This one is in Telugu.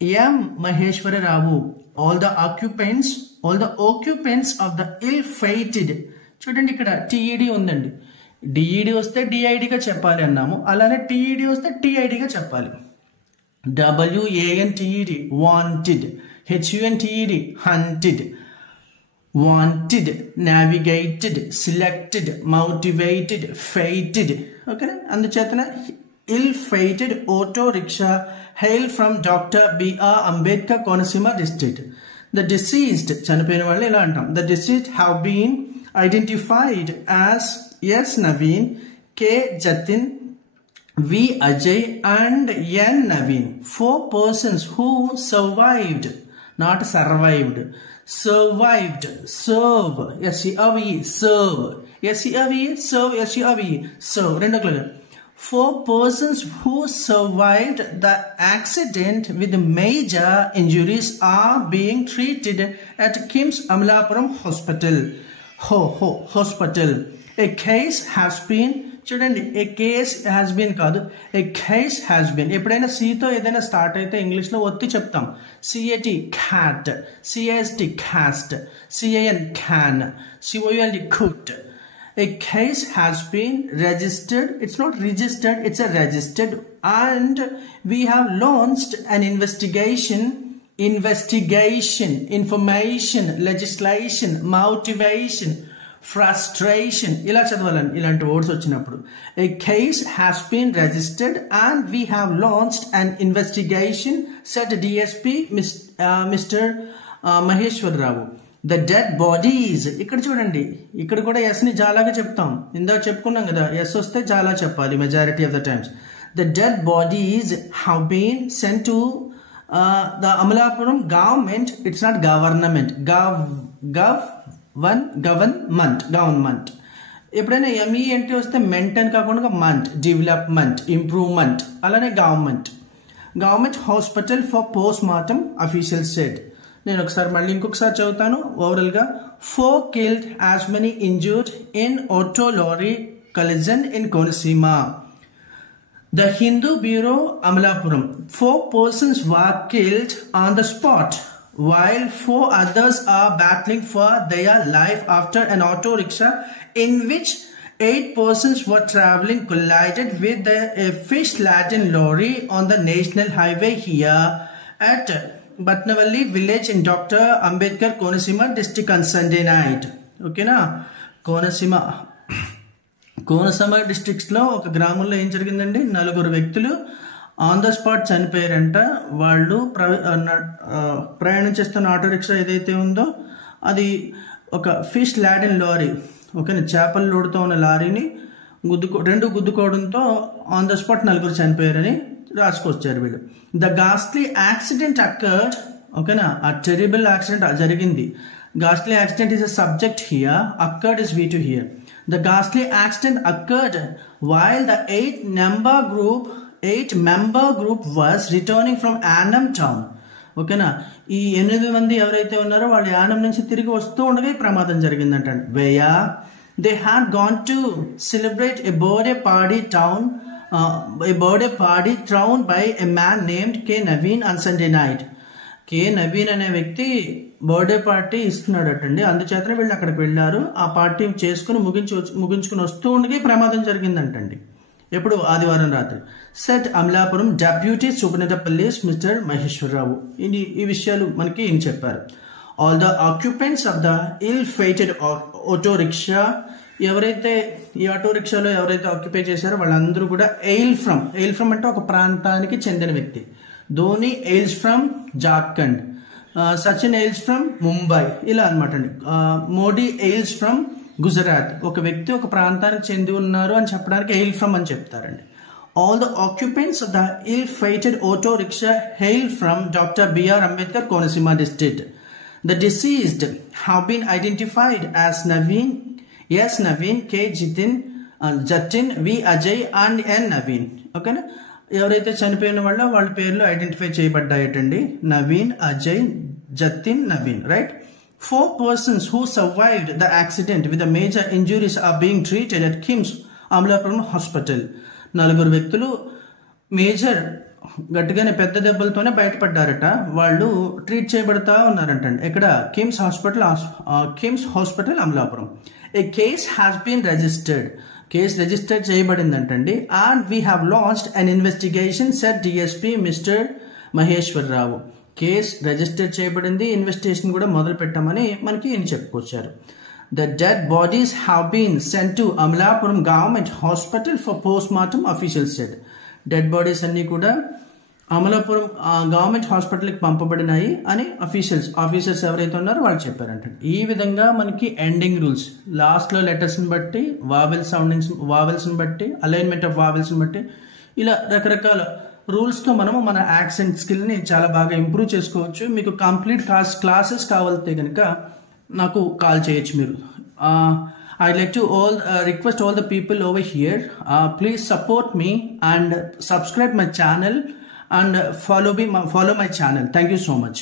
M. Maheshwara Rao. All the occupants of the ill-fated. చూడండి ఇక్కడ TED ఉందండి. DED వస్తే DIDగా చెప్పాలి అన్నాము, అలానే TED వస్తే TIDగా చెప్పాలి. WANTED wanted, HUNTED hunted, wanted, navigated, selected, motivated, fated. ఓకేనా, అందుచేతన ill-fated auto rickshaw hailed from Dr. B.R. Ambedkar Konaseema district. The deceased, చనిపోయిన వాళ్ళు ఇలా అంటాం, the deceased have been identified as S. Naveen, K. Jatin, V. Ajay and N. Naveen. 4 persons who survived, not survived, survived, serve, S-E-R-V-E, serve, S-E-R-V-E, serve, S-E-R-V-E, serve, రెండు clear. 4 persons who survived the accident with major injuries are being treated at KIMS Amalapuram Hospital. Hospital. A case has been, చూడండి, a case has been కాదు, a case has been. ఎప్పుడైనా సితో ఏదైనా స్టార్ట్ అయితే ఇంగ్లీష్లో ఒత్తి చెప్తాం. CAT cat, CAST cast, CAN can, COLD could. A case has been registered. It's not registered, it's a registered, and we have launched an investigation, information, legislation, motivation, frustration. ఇలా చదవాలండి ఇలాంటి వర్డ్స్ వచ్చినప్పుడు. A case has been registered and we have launched an investigation, said DSP Mr. Maheshwar Rao. The dead bodies, ఇక్కడ చూడండి, ఇక్కడ కూడా ఎస్ ని జాలాగా చెప్తాం, ఇందాక చెప్పుకున్నాం కదా, ఎస్ వస్తే చాలా చెప్పాలి majority of the times. The dead bodies have been sent to the Amalapuram government. It's not government, government. ఎప్పుడైనా MENT వస్తే మెంట్ అని కాకుండా మంట్, డెవలప్మెంట్, ఇంప్రూవ్మెంట్, అలానే government hospital for post mortem official said. నేను ఒకసారి మళ్ళీ ఇంకొకసారి చదువుతాను ఓవరాల్గా. 4 killed, as many injured in auto lorry collision in Konaseema. The Hindu Bureau, Amalapuram. 4 persons were killed on the spot, while 4 others are battling for their life after an auto rickshaw in which 8 persons were traveling collided with a fish-laden lorry on the national highway here at Batnavalli village in Dr. Ambedkar Konaseema district on Sunday night. ఓకేనా, కోనసీమ డిస్ట్రిక్ట్స్లో ఒక గ్రామంలో ఏం జరిగిందండి, 4 వ్యక్తులు ఆన్ ద స్పాట్ చనిపోయారంట. వాళ్ళు ప్రయాణం చేస్తున్న ఆటో రిక్షా ఏదైతే ఉందో అది ఒక ఫిష్ లాడెన్ లారీ, ఓకేనా, చేపలు లోడుతూ ఉన్న లారీని గుద్దుకోవడంతో ఆన్ ద స్పాట్ 4 చనిపోయారని రాసుకొచ్చారు వీళ్ళు. ద గాస్ట్లీ యాక్సిడెంట్ అక్కర్డ్, ఓకేనా, ఆ టెరిబుల్ యాక్సిడెంట్ జరిగింది. Ghastly accident is a subject here, accord is V2 here. The ghastly accident occurred while the 8-member group was returning from Annam town. ఓకేనా, ఈ 8 మంది ఎవరైతే ఉన్నారో వాళ్ళు యానం నుంచి తిరిగి వస్తూ ఉండగా ఈ ప్రమాదం జరిగిందంట. Where they had gone to celebrate a birthday party thrown by a man named K. Naveen on Sunday night. K. Naveen అనే వ్యక్తి బర్త్డే పార్టీ ఇస్తున్నాడటండి, అందుచేతనే వీళ్ళు అక్కడికి వెళ్ళారు. ఆ పార్టీ చేసుకుని ముగించుకుని వస్తూ ఉండగా ప్రమాదం జరిగిందంటండి. ఎప్పుడు, ఆదివారం రాత్రి. Says Amalapuram deputy superintendent police mister Maheshwar Rao ఈ విషయాలు మనకి ఏం చెప్పారు. All the occupants of the ill fated auto rickshaw, ఎవరైతే ఈ ఆటో రిక్షాలో ఎవరైతే ఆక్యుపై చేశారో వాళ్ళందరూ కూడా ఎయిల్ ఫ్రమ్ అంటే ఒక ప్రాంతానికి చెందిన వ్యక్తి. Dhoni ails from Jharkhand, Sachin ails from Mumbai, ఇలా అనమాట అండి. Modi ails from Gujarat. ఒక వ్యక్తి ఒక ప్రాంతానికి చెంది ఉన్నారు అని చెప్పడానికి ఎయిల్ ఫ్రమ్ అని చెప్తారండి. All the occupants of the ill fated auto rickshaw hail from doctor B.R. Ambedkar Konaseema district. The deceased have been identified as Naveen, S. Naveen, K. Jatin, V. Ajay and N. Naveen. ఓకేనా, ఎవరైతే చనిపోయిన వాళ్ళ పేర్లు ఐడెంటిఫై చేయబడ్డాయటండి. Naveen, Ajay, Jatin, Naveen, right. 4 persons who survived the accident with the major injuries are being treated at KIMS Amalapuram Hospital. 4 వ్యక్తులు మేజర్ గట్టిగానే పెద్ద దెబ్బలతోనే బయటపడ్డారట. వాళ్ళు ట్రీట్ చేయబడతా ఉన్నారంటండి. ఇక్కడ KIMS hospital Amalapuram. A case has been registered. Case register చేయబడిందంటండి. And we have launched an investigation says DSP mister Maheshwararao. Case register చేయబడింది, ఇన్వెస్టిగేషన్ కూడా మొదలు పెట్టామని మనకి ఈయన చెప్పుకొచ్చారు. The dead bodies have been sent to Amalapuram Government Hospital for postmortem, officials said. Dead bodies అన్ని కూడా అమలాపురం గవర్నమెంట్ హాస్పిటల్కి పంపబడినాయి అని ఆఫీసర్స్ ఎవరైతే ఉన్నారో వాళ్ళు చెప్పారంట. ఈ విధంగా మనకి ఎండింగ్ రూల్స్, లాస్ట్లో లెటర్స్ని బట్టి వావెల్స్ని బట్టి అలైన్మెంట్ ఆఫ్ వావెల్స్ని బట్టి ఇలా రకరకాల రూల్స్తో మనము మన యాక్సెంట్ స్కిల్ని చాలా బాగా ఇంప్రూవ్ చేసుకోవచ్చు. మీకు కంప్లీట్ క్లాసెస్ కావాలితే కనుక నాకు కాల్ చేయొచ్చు మీరు. I'd like to request all the people over here, please support me and subscribe my channel and follow my channel. Thank you so much.